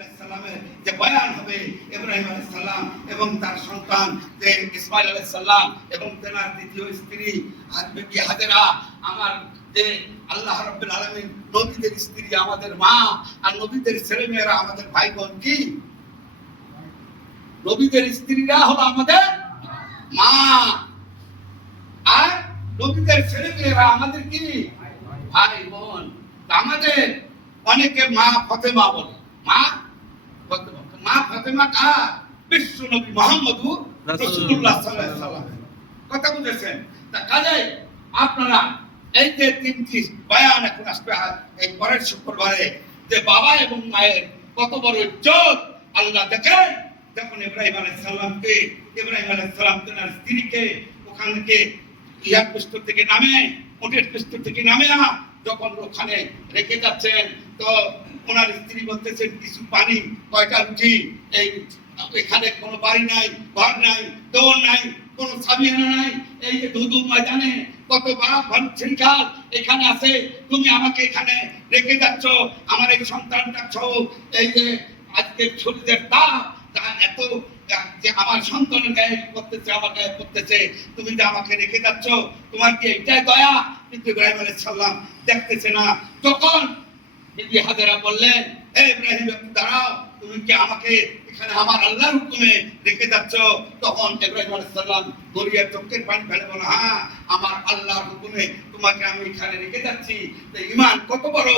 আলাইহিস সালামের যে বয়ান হবে, ইব্রাহিম আলাইহিস সালাম এবং তার সন্তান যে ইসমাঈল আলাইহিস সালাম এবং তার দ্বিতীয় স্ত্রী বিবি হাজেরা, আমার যে আল্লাহ রাব্বুল আলামিন নবীদের স্ত্রী আমাদের মা, আর নবীদের ছেলেমেয়েরা আমাদের ভাই বোন। কি নবীদের স্ত্রীরা হলো আমাদের মা, আর নবীদের ছেলেমেয়েরা আমাদের কি ভাই বোন। আমাদের অনেকে মা ফাতেমা বলে। মা ফাতেমা, মা ফাতেমা কার? বিশ্ব নবী মুহাম্মদুর রাসূলুল্লাহ সাল্লাল্লাহু আলাইহি ওয়াসাল্লাম। কথা বুঝেছেন? তা কাজেই আপনারা এই যে তিনটি বয়ান এখন আসবে এই পরের শুক্রবারে, যে বাবা এবং মায়ের কত বড় ইজ্জত আল্লাহ দেখেন। যখন ইব্রাহিম আলাইহিস সালামকে, ইব্রাহিম আলাইহিস সালাম তার স্ত্রীকে ওখান থেকে ইয়ার পৃষ্ঠ থেকে নামে, ওটের পৃষ্ঠ থেকে নামে যখন ওখানে রেখে যাচ্ছেন, তো ওনার স্ত্রী বলতেছেন কিছু পানি, কয়টা রুটি, এই এখানে কোনো বাড়ি নাই, ঘর নাই, দৌড় নাই, কোনো সাবিয়ানা নাই, এই যে ধুধু ময়দানে কত বাপ ছেড়খাল এখানে আছে, তুমি আমাকে এখানে রেখে যাচ্ছ, আমার এই সন্তানটা সহ এই যে আজকে শরীরের তাপ এত যে আমার সন্তানের গায়ে করতেছে, আমার গায়ে করতেছে, তুমি যে আমাকে রেখে যাচ্ছ, তোমার কি এটাই দয়া? কিন্তু ইব্রাহিম আলাইহিস সালাম দেখতেছে না। তখন বিবি হাজেরা বললেন, হে ইব্রাহিম একটু দাঁড়াও, তুমি কি আমাকে এখানে আমার আল্লাহর হুকুমে রেখে যাচ্ছ? তখন ইব্রাহিম আলাইহিস সালাম গড়িয়ে চোখের পানি ফেলে বলে, হ্যাঁ, আমার আল্লাহর হুকুমে তোমাকে আমি এখানে রেখে যাচ্ছি। তো ঈমান কত বড়